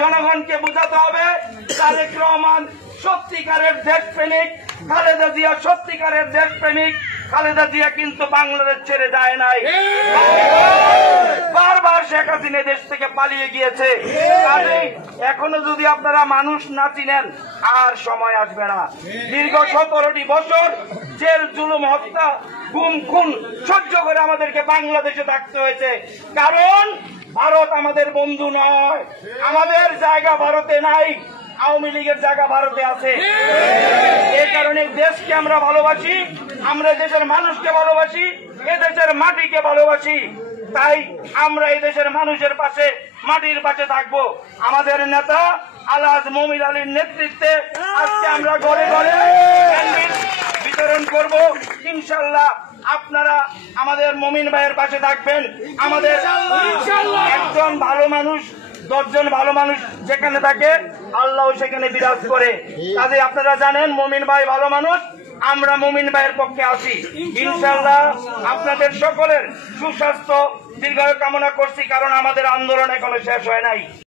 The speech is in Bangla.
জনগণকে বোঝাতে হবে তারেক রহমান সত্যিকারের দেশপ্রেমিক, খালেদা জিয়া সত্যিকারের দেশপ্রেমিক। খালেদা জিয়া কিন্তু বাংলাদেশ ছেড়ে যায় নাই, বারবার শেখ হাসিনা দেশ থেকে পালিয়ে গিয়েছে। এখনো যদি আপনারা মানুষ না চিনেন আর সময় আসবে না। দীর্ঘ 17টি বছর জেল, জুলুম, হত্যা, গুম, খুন সহ্য করে আমাদেরকে বাংলাদেশে থাকতে হয়েছে, কারণ ভারত আমাদের বন্ধু নয়। আমাদের জায়গা ভারতে নাই, আওয়ামী লীগের জায়গা ভারতে আছে। এই কারণে দেশকে আমরা ভালোবাসি, আমরা দেশের মানুষকে ভালোবাসি, এ দেশের মাটিকে ভালোবাসি। তাই আমরা এই দেশের মানুষের পাশে, মাটির পাশে থাকবো। আমাদের নেতা আলহাজ মমিন আলীর নেতৃত্বে আজকে আমরা ঘরে ঘরে ক্যান্ডিল বিতরণ করব। ইনশাল্লাহ আপনারা আমাদের মমিন ভাইয়ের পাশে থাকবেন। আমাদের একজন ভালো মানুষ, 10 জন ভালো মানুষ যেখানে থাকে আল্লাহ সেখানে বিরাজ করে। কাজে আপনারা জানেন মমিন ভাই ভালো মানুষ, আমরা মমিন ভাইয়ের পক্ষে আছি। ইনশাআল্লাহ আপনাদের সকলের সুস্বাস্থ্য দীর্ঘায়ু কামনা করছি, কারণ আমাদের আন্দোলন এখনো শেষ হয় নাই।